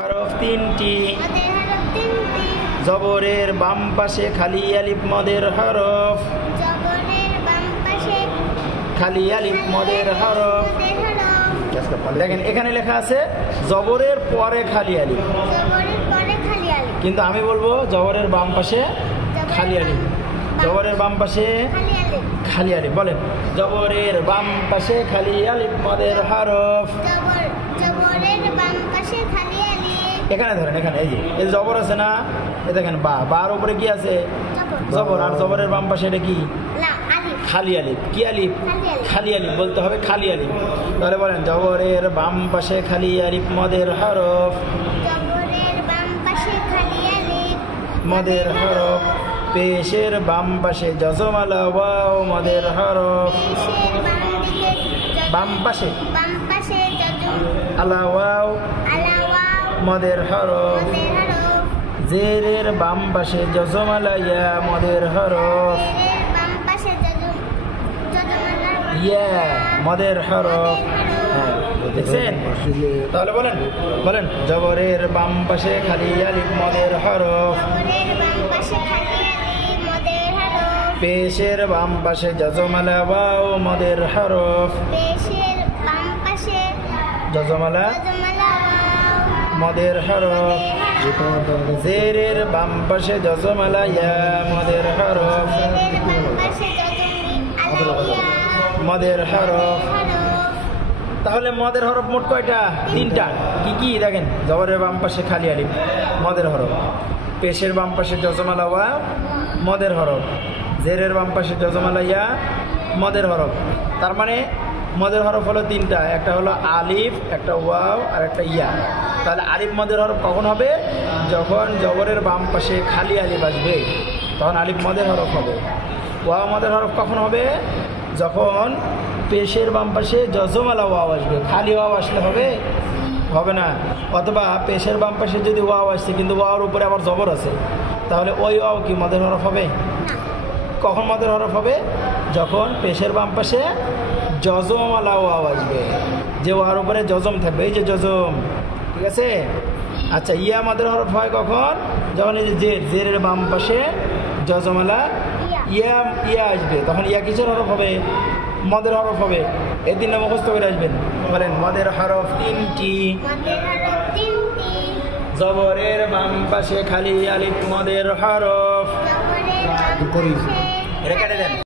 হরফ তিনটি জবরের বাম পাশে খালি আলিফ মদের হরফ খালি আলিফ মদের হরফ। দেখেন এখানে লেখা আছে জবরের পরে খালি আলিফ, কিন্তু আমি বলবো জবরের বাম পাশে খালি আলিফ। জবরের বাম পাশে খালি আলিফ বলেন, জবরের বাম পাশে খালি আলিফ মদের হরফ। এখানে ধরেন, এখানে এই যে এই জবর আছে না, এ দেখেন বা, বার উপরে কি আছে জবর, আর জবরের বাম পাশে এটা কি খালি আলিফ। কি আলিফ? খালি আলিফ বলতে হবে, খালি আলিফ। তাহলে বলেন জবরের বাম পাশে খালি আলিফ মদের হরফ মদের হরফ। পেশের বাম পাশে জজমালা ওয়াও মদের হরফ বাম পাশে আলা ওয়াও মদের হরফ। জেরের বাম পাশে জজমালা ইয়া মদের হরফ ইয়া মদের হরফ। দেখছেন? তাহলে বলেন বলেন জবরের বাম পাশে খালি আলিফ মদের হরফ। পেশের বাম পাশে জজমালা ওয়াও মদের হরফ জজমালা মদের হরফ। জেরের বাম পাশে জজমালা ইয়া মদের হরফ মদের হরফ। তাহলে মদের হরফ মোট কয়টা? তিনটা। কি কি দেখেন, জবরের বাম পাশে খালি আলিফ মদের হরফ, পেশের বাম পাশে জজমালা ওয়া মদের হরফ, জেরের বাম পাশে জজমালা ইয়া মদের হরফ। তার মানে মদের হরফ হলো তিনটা, একটা হলো আলিফ, একটা ওয়াও আর একটা ইয়া। তাহলে আলিফ মদের হরফ কখন হবে? যখন জবরের বাম পাশে খালি আলিফ আসবে তখন আলিফ মদের হরফ হবে। ওয়াও মদের হরফ কখন হবে? যখন পেশের বাম পাশে জজমালা ওয়াও আসবে। খালি ওয়াও আসলে হবে? হবে না। অথবা পেশের বাম পাশে যদি ওয়াও আসছে কিন্তু ওয়াওর উপরে আবার জবর আছে, তাহলে ওই ওয়াও কি মদের হরফ হবে? কখন মদের হরফ হবে? যখন পেশের বাম পাশে জজমালা ওয়াও আসবে, যে ওয়ার উপরে জজম থাকবে, এই যে জজম। ঠিক আছে? আচ্ছা, ইয়া মদের হরফ হয় কখন? যখন এই যে জেরের বাম পাশে জজমালা ইয়া ইয়া আসবে, তখন ইয়া কিসের হরফ হবে? মদের হরফ হবে। এই তিনটা মুখস্থ করে আসবেন। বলেন মদের হরফ তিনটি, জবরের বাম পাশে খালি আলিফ মদের হরফ। এটা কেটে দেন।